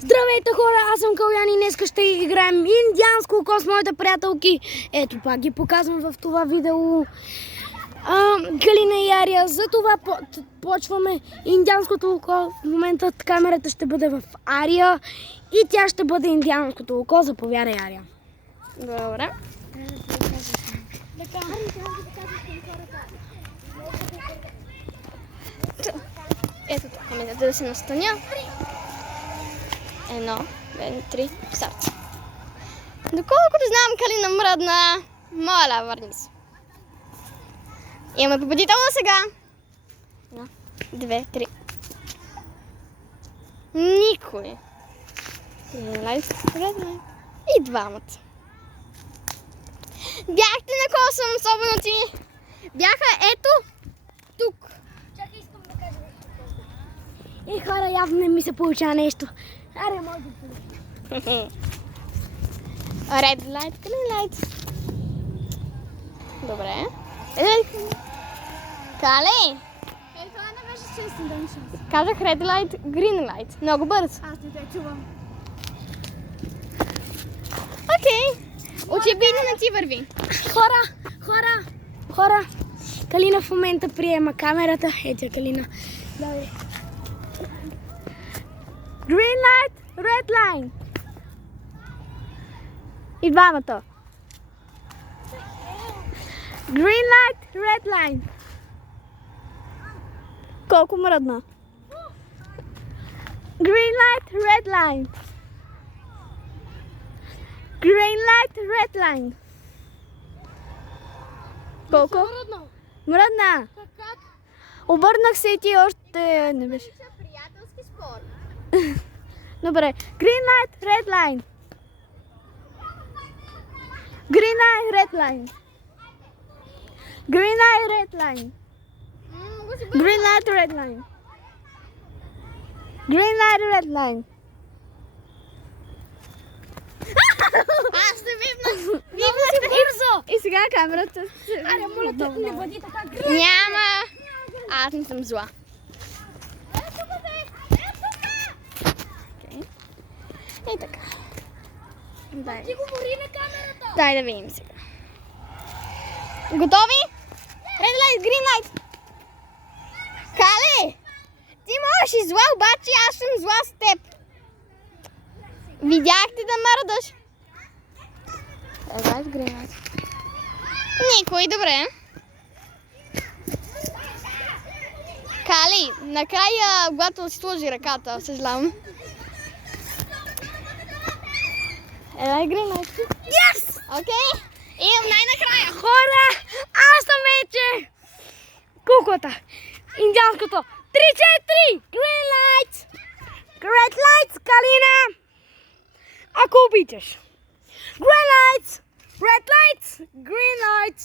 Здравейте хора, аз съм Калян и днес ще играем индианско око с моите приятелки. Ето пак ги показвам в това видео. Калина и Ария, за това почваме индианското око. В момента камерата ще бъде в Ария и тя ще бъде индианското око. Заповядай, Ария. Добре. Ето така, минете да се настаня. 1, 2, 3, старт. Доколкото знам, Калина мръдна, моля, върни се. Имаме победител сега. 1, 2, 3. Никой. И двамата. Бяхте на косъм, особено ти. Бяха ето тук. Чакай, искам да кажа нещо. Хора, явно не ми се получава нещо. Ария, може да се. Red light, green light. Добре. Red light. Кали! Това не беше честно, да не шанс. Казах red light, green light. Много бързо. Аз не те чувам. Окей. Очевидно не ти върви. Хора. Калина в момента приема камерата. Ето Калина. Давай. Green light, red line. И двамата. Green light, red line. Колко мръдна? Green light, red line. Green light, red line. Колко? Мръдна. Как? Обърнах се и ти още не беше. Приятелски спор. Добре. Green light, red line. Green light, red line. Green light, red line. Green light, red line. Green light, red line. Аз не вивнах. И сега камерата. Ария, моля те, не бъди така. Няма. Аз не съм зла. И така. Дай. Ти говори на камерата. Дай да видим сега. Готови? Red light, green light. Кали! Ти можеш и зла, обаче аз съм зла с теб. Видяхте да мърдаш. Red light, green light. Никой, добре. Кали, накрая, когато си сложи ръката, съжалявам. Green light. Yes! Окей. И най-накрая. Хора, аз съм вече куклата. Индианското. 3-4. Green lights. Red lights, Калина. Ако обичаш. Green lights. Red lights. Green lights.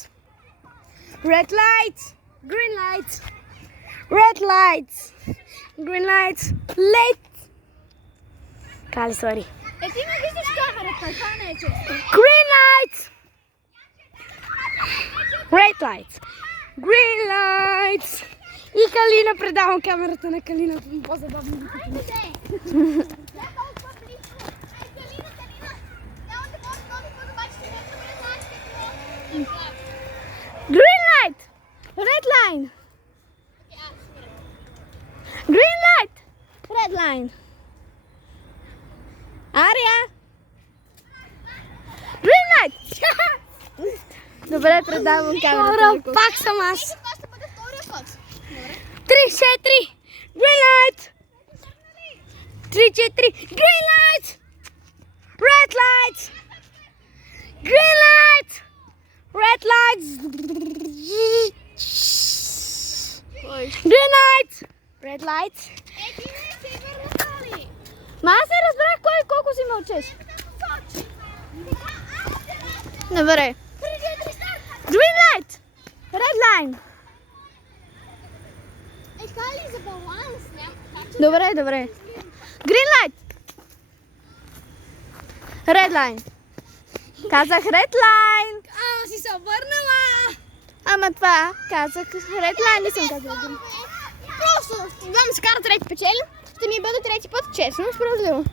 Red lights. Green lights. Red lights. Green lights. Late. Кали, sorry. Ти ме виждаш камерата, това не е често. Green lights. Red lights. Green lights. И Калина, предавам камерата на Калина. По-забавно. Green light. Red line. Green light. Red line. Ария. Green light. Добре, предавам камерата. Хора, пак съм аз. Това ще бъде втория ход. 3-4. Green light. 3-4. Green light. Red light. Green light. Red lights. Green light. Red light. Ма аз не разбрах колко си мълчеш. Добре. Green light. Red line. Кали за баланс. Добре. Green light. Red line. Казах red line. Ама си се върнала. Ама това казах red line, не съм казала. Просто, да се кара трети печели. Ще ми бъде трети път, честно, справедливо.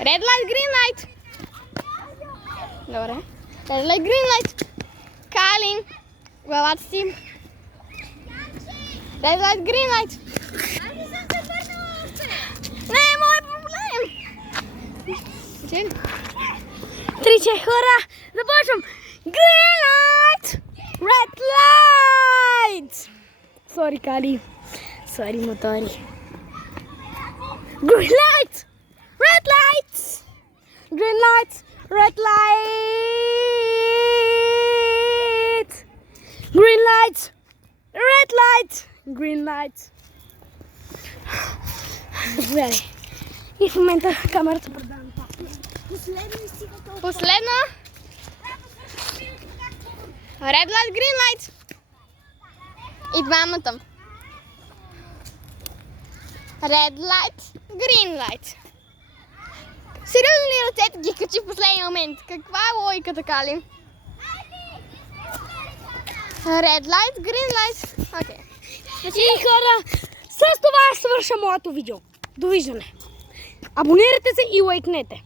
Red light, green light. Добре. Red light, green light. Калин, главата си. Red light, green light. Не е мой проблем. Чели? 3 хора, започвам. Green light! Red light! Sorry, Кали. Sorry, мотори. Green light! Red light! Green light! Red light! Green light! Red light! Green light! Заповядай. И в момента камерата предавам. Последно. Red light, green light. И двамата. Red light, green light. Сериозно ли ръцете ги качи в последния момент? Каква е логиката, Кали? Red light, green light. Окей. И хора, с това свърша моето видео. Довиждане. Абонирайте се и лайкнете.